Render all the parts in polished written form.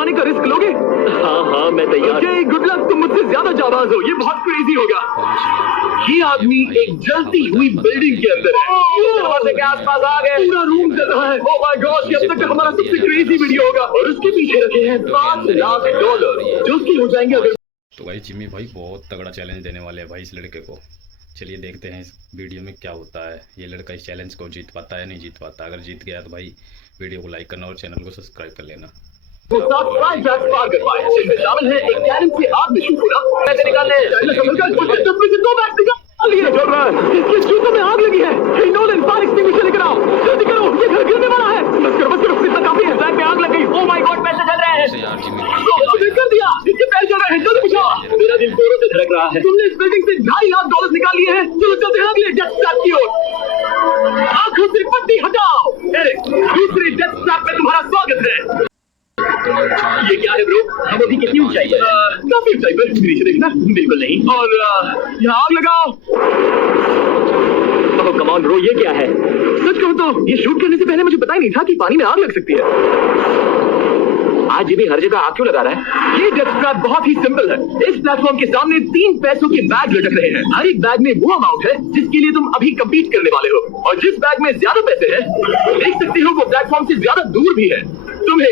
उठाने का रिस्क लोगे? हाँ हाँ मैं तैयार। गुड लक, तुम मुझसे ज्यादा जाबाज हो, ये बहुत क्रेजी होगा। ये आदमी एक जलती हुई बिल्डिंग के अंदर है, दरवाजे के आसपास आ गए, पूरा रूम जल रहा है। ओह माय गॉड, ये अब तक का हमारा सबसे क्रेजी वीडियो होगा। और उसके पीछे रखे हैं $5 लाख, जो कि हो जाएंगे अगर। तो भाई जिम्मी भाई बहुत तगड़ा चैलेंज देने वाले हैं भाई इस लड़के को। चलिए देखते हैं इस वीडियो में क्या होता है, ये लड़का इस चैलेंज को जीत पाता है नहीं जीत पाता। अगर जीत गया तो भाई वीडियो को लाइक करना और चैनल को सब्सक्राइब कर लेना। वो 7 फ्राई जैक्स पार कर पाए, जिनमें शामिल है एक कैरन से आग में शूट होना, पैसे निकालने, उसके चश्मे से 2 बैग्स निकाल लिए। चल रहा है, इसके जूतों में आग लगी है। हे नोलन, फायर एक्सटिंग्विशर लेकर आओ, जल्दी करो, ये घर गिरने वाला है। बस करो, इतना काफी है। बैग में आग लग गई। ओह माय गॉड, पैसे जल रहे हैं। यार जिम्मी कर दिया, इसके पैर जल रहे हैं, जल्दी बुझाओ। मेरा दिल जोरों से धड़क रहा है। तुमने इस बिल्डिंग से $2.5 लाख निकाल लिए हैं। चलो चलते हैं अगले डेथ ट्रैप की ओर। आंखों से पट्टी हटाओ। दूसरे डेथ ट्रैप में तुम्हारा स्वागत है। ये क्या है ब्रो? हम अभी कितनी ऊंचाई पर? काफी ऊंचाई पर। नीचे देखना। बिल्कुल नहीं। और यहाँ आग लगाओ। ओह कम ऑन ब्रो, ये क्या है? सच कहूं तो ये शूट करने से पहले मुझे पता ही नहीं था कि पानी में आग लग सकती है। आज ये भी हर जगह आग क्यों लगा रहा है? ये डेथ ट्रैप बहुत ही सिंपल है। इस प्लेटफॉर्म के सामने 3 पैसों के बैग लटक रहे हैं। हर एक बैग में वो अमाउंट है जिसके लिए तुम अभी कम्पीट करने वाले हो, और जिस बैग में ज्यादा पैसे हैं, देख सकते हो वो प्लेटफॉर्म से ज्यादा दूर भी है। तुम्हें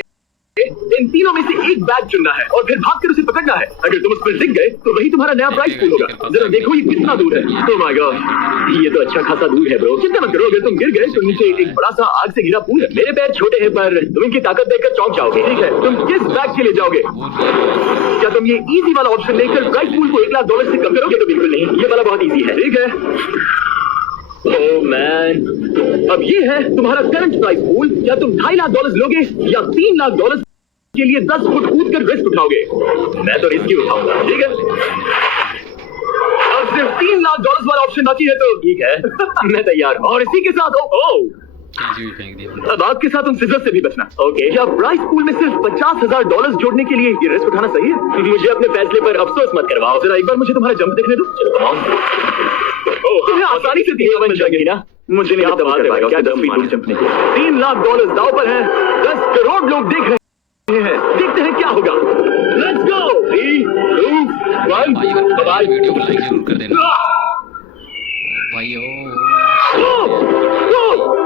इन तीनों में से एक बैग चुनना है और फिर भागकर उसे पकड़ना है। अगर तुम उस पर दिख गए तो वही तुम्हारा नया प्राइस पूल होगा। जरा देखो ये कितना दूर है। ओह माय गॉड, ये तो अच्छा खासा दूर है ब्रो। चिंता मत करो, अगर तुम गिर गए तो नीचे एक बड़ा सा आग से घिरा पूल है। मेरे पैर छोटे हैं पर तुम इनकी ताकत देखकर चौंक जाओगे। ठीक है, तुम किस बैग के लिए जाओगे? क्या तुम ये इजी वाला ऑप्शन लेकर प्राइस पूल को $1 लाख से कम करोगे? तो बिल्कुल नहीं, ये वाला बहुत इजी है। ठीक है। ओह मैन, अब ये है तुम्हारा करंट प्राइस पूल। क्या तुम $2.5 लाख लोगे या $3 लाख के लिए 10 फुट कूद कर रिस्क उठाओगे? मैं तो रिस्क ही उठाऊंगा। ठीक है, अब सिर्फ $3 लाख वाला ऑप्शन बाकी है। तो ठीक है मैं तैयार हूं। और इसी के साथ फेंक दिया। अब आग के साथ उन सिजर से भी बचना। ओके, क्या प्राइस पूल में सिर्फ $50,000 जोड़ने के लिए ये रिस्क उठाना सही है? मुझे अपने फैसले पर अफसोस मत करवाओ। जरा एक बार मुझे तुम्हारा जंप देखने दो। तुम्हें आसानी से बन जाएगी ना? मुझे नहीं लगता क्या 10 फीट दूर जंपने के। $3 लाख दांव पर है। 10 करोड़ लोग देख रहे हैं। देखते हैं क्या होगा। Let's go. 3, 2, 1। भाई वीडियो को लाइक जरूर कर देना भाई।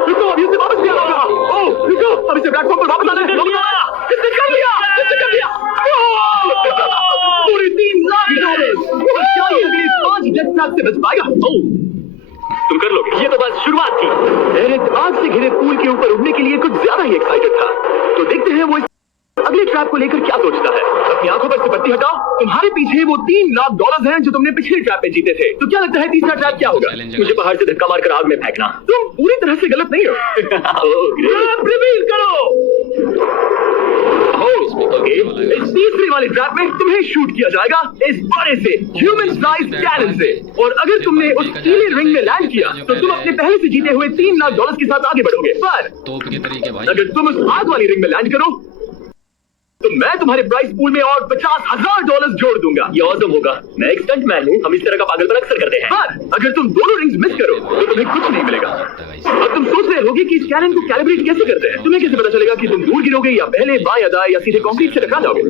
रुको, अभी से वापस क्या होगा? ओह रुको, अभी से प्लेटफॉर्म पर वापस आना है। किसने कर लिया? पूरे $3 लाख। क्या ये अगले 5 डेथ ट्रैप से बच पाएगा? तुम कर लोगे। ये तो बस शुरुआत थी। डायरेक्ट आग से घिरे पूल के ऊपर उड़ने के लिए कुछ ज्यादा ही एक्साइटेड था। तो देखते हैं वो अगले ट्रैप को लेकर क्या सोचता है। अपनी आंखों पर से पट्टी हटाओ। तुम्हारे पीछे वो $3 लाख हैं जो तुमने पिछले ट्रैप में जीते थे। तो क्या लगता है तीसरा ट्रैप क्या होगा? मुझे पहाड़ से धक्का मारकर आग में फेंकना। तुम पूरी तरह से गलत नहीं हो। रिवील करो। ओके, इस तीसरे वाले ट्रैप में तुम्हें शूट किया जाएगा इस बड़े से ह्यूमन साइज कैनन से। और अगर तुमने उस पीले रिंग में लैंड किया तो तुम अपने पहले से जीते हुए $3 लाख के साथ आगे बढ़ोगे। पर तोप के तरीके भाई, अगर तुम उस आग वाली रिंग में लैंड करो तो मैं तुम्हारे प्राइस पूल में और $50,000 जोड़ दूंगा। ये ऑसम होगा। मैं एक स्टंट मैन हूँ, हम इस तरह का पागलपन अक्सर करते हैं। पर अगर तुम दोनों रिंग्स मिस करो तो तुम्हें कुछ नहीं मिलेगा। और तुम सोच रहे होगे कि इस कैनन को कैलिब्रेट कैसे करते हैं? तुम्हें कैसे पता चलेगा कि तुम दूर गिरोगे या पहले बाएं दाएं या सीधे कंक्रीट से टकरा जाओगे?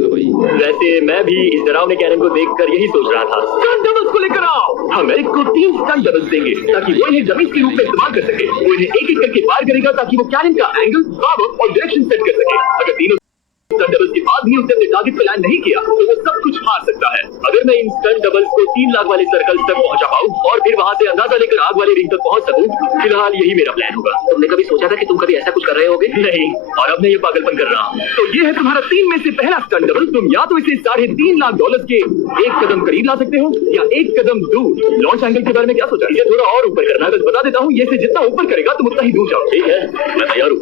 वैसे मैं भी इस डरावने कैनन को देखकर यही सोच रहा था। स्टंट डबल्स को लेकर आओ। हम एरिक को 3 स्टंट डबल्स देंगे ताकि वो इन्हें डमीज के रूप में इस्तेमाल कर सके। वो इन्हें एक-एक करके फायर करेगा ताकि वो कैनन का एंगल, पावर और डायरेक्शन सेट कर सके। अगर तीनों स्टंट डबल्स के बाद भी उसने अपने टारगेट पर लैंड नहीं किया तो वो सब कुछ हार सकता है। अगर मैं इन स्टंट डबल्स को 3 लाख वाले सर्कल तक पहुंचा पाऊं और फिर वहां से अंदाजा लेकर आग वाली रिंग तक पहुंच सकूं, फिलहाल यही मेरा प्लान होगा। तुमने कभी सोचा था कि तुम कभी ऐसा कुछ कर रहे होगे? नहीं, और अब मैं ये पागलपन कर रहा हूं। तो ये है तुम्हारा 3 में से पहला स्टंट डबल। तुम या तो इसे $3.5 लाख के एक कदम करीब ला सकते हो या एक कदम दूर। लॉन्च एंगल के बारे में क्या सोचा? इसे थोड़ा और ऊपर करना है। बस बता देता हूँ, ये इसे जितना ऊपर करेगा तुम उतना ही दूर जाओ। ठीक है, मैं तैयार हूँ।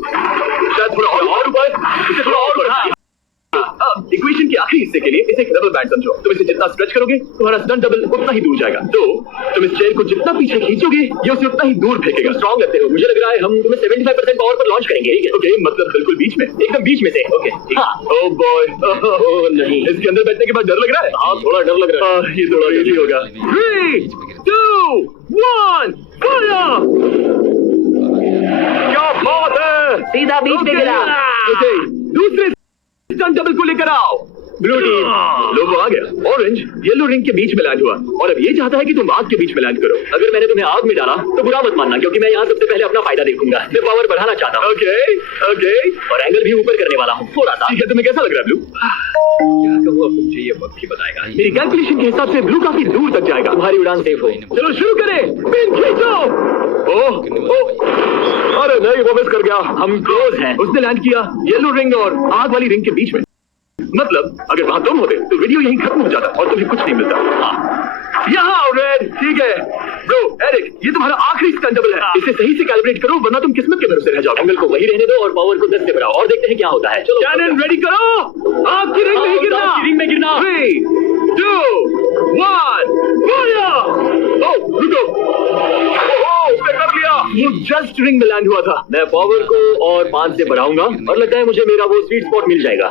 शायद थोड़ा और ऊपर, इसे थोड़ा और बढ़ा। अब इक्वेशन के आखिरी हिस्से के लिए इसे एक डबल बैंड समझो। तुम इसे जितना स्ट्रेच करोगे तुम्हारा स्टंट डबल उतना ही दूर जाएगा। तो तुम इस चेयर को जितना पीछे खींचोगे ये उसे उतना ही दूर फेंकेगा। स्ट्रॉन्ग लगते हो। मुझे लग रहा है हम तुम्हें 75% पावर पर लॉन्च करेंगे। ओके, मतलब बिल्कुल बीच में, एकदम बीच में से। ओके, ओह बॉय, ओह नहीं, इसके अंदर बैठने के बाद डर लग रहा है। हाँ, थोड़ा डर लग रहा है। ये थोड़ा इजी होगा। 3, 2, 1 फायर। क्या बात है, सीधा बीच में गिरा। ओके, दूसरे स्टंट डबल को लेकर आओ। ब्लू टीम लोगो आ गया। ऑरेंज येलो रिंग के बीच में लैंड हुआ और अब ये चाहता है कि तुम आग के बीच में लैंड करो। अगर मैंने तुम्हें आग में डाला तो बुरा मत मानना, क्योंकि मैं यहाँ सबसे पहले अपना फायदा देखूंगा। मैं पावर बढ़ाना चाहता हूँ। ओके और एंगल भी ऊपर करने वाला हूँ थोड़ा सा। ठीक है, तुम्हें कैसा लग रहा है ब्लू? क्या कहूँ अब, मुझे ये वक्त ही बताएगा। मेरी कैलकुलेशन के हिसाब से ब्लू काफी दूर तक जाएगा। तुम्हारी उड़ान सेफ हो। चलो शुरू करें। पिन खींचो। अरे नहीं, वो मिस कर गया। हम क्लोज हैं। उसने लैंड किया येलो रिंग और आग वाली रिंग के बीच में। मतलब अगर वहां तुम होते तो वीडियो यहीं खत्म हो जाता और तुम्हें कुछ नहीं मिलता। हाँ यहाँ रेड। ठीक है ब्रो, एरिक ये तुम्हारा आखिरी स्टंट डबल है। इसे सही से कैलिब्रेट करो वरना तुम किस्मत के भरोसे रह जाओगे। एंगल को वही रहने दो और पावर को 10 से बढ़ाओ और देखते हैं क्या होता है। चलो कैनन रेडी करो। आग की रिंग में ही गिरना। रिंग में गिरना। 3 2 1 फायर। ओह रुको, उसने कर लिया। वो जस्ट रिंग में लैंड हुआ था। मैं पावर को और 5 से बढ़ाऊंगा और लगता है मुझे मेरा वो स्वीट स्पॉट मिल जाएगा।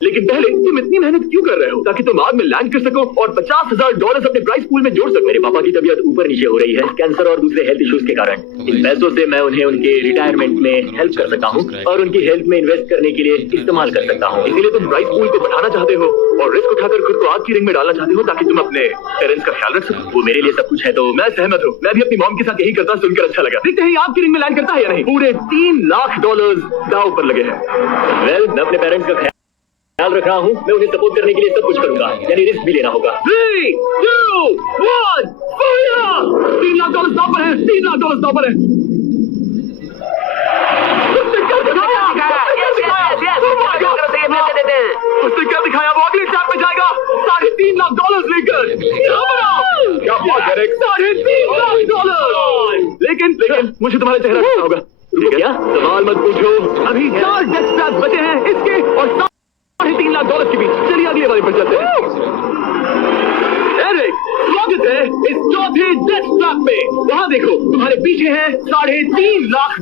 लेकिन पहले तुम इतनी मेहनत क्यों कर रहे हो? ताकि तुम आग में लैंड कर सको और $50,000 अपने प्राइस पूल में जोड़ सको। मेरे पापा की तबीयत ऊपर नीचे हो रही है कैंसर और दूसरे हेल्थ इश्यूज के कारण। इन पैसों से मैं उन्हें उनके रिटायरमेंट में हेल्प कर सकता हूँ और उनकी हेल्थ में इन्वेस्ट करने के लिए इस्तेमाल कर सकता हूँ। इसीलिए तुम प्राइस पूल को बढ़ाना चाहते हो और रिस्क उठाकर खुद को आग की रिंग में डालना चाहते हो ताकि तुम अपने पेरेंट्स का ख्याल रख सको। वो मेरे लिए सब कुछ है तो मैं सहमत हूँ। मैं भी अपनी मॉम के साथ यही करता, सुनकर अच्छा लगा। देखते हैं आग की रिंग में लैंड करता है या नहीं। पूरे $3 लाख दांव पर लगे हैं। वेल, मैं अपने पेरेंट्स का ख्याल रख रहा हूँ। मैं उन्हें सपोर्ट करने के लिए सब कुछ करूंगा, यानी रिस्क भी लेना होगा। 3 2 1 फायर। $3 लाख दांव पर है। $3 लाख दांव पर है। उसने क्या दिखाया? उसने क्या दिखाया? वो अगले ट्रैप में जाएगा $3.5 लाख लेकर। क्या बात है एरिक? $3.5 लाख। लेकिन मुझे तुम्हारा चेहरा देखना होगा। क्या सवाल मत पूछो। अभी 4 डेथ ट्रैप्स बचे हैं इसके और $3.5 लाख के बीच। चलिए अगले वाले पर चलते हैं। एरिक स्वागत है इस चौथे डेथ ट्रैप में। वहां देखो तुम्हारे पीछे है $3.5 लाख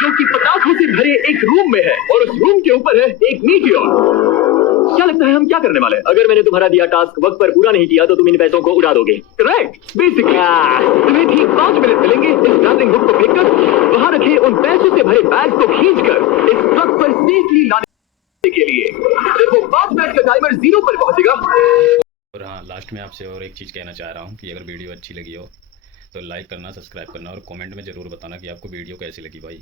जो कि पटाखों से भरे एक रूम में है और उस रूम के ऊपर है एक मीटियोर। क्या लगता है हम क्या करने वाले हैं? अगर मैंने तुम्हारा दिया टास्क वक्त पर पूरा नहीं किया तो तुम इन पैसों को उड़ा दोगे। करेक्ट। बेसिकली तुम्हें ठीक 5 मिनट मिलेंगे इस ट्रैवलिंग बुक को फेंककर वहां रखे उन पैसों से भरे बैग को खींचकर इस ट्रक पर सेफली लाने के लिए। जब वो 5 मिनट का टाइमर 0 पर पहुंचेगा। और हाँ, लास्ट में आपसे और एक चीज़ कहना चाह रहा हूँ कि अगर वीडियो अच्छी लगी हो तो लाइक करना, सब्सक्राइब करना और कमेंट में ज़रूर बताना कि आपको वीडियो कैसी लगी भाई।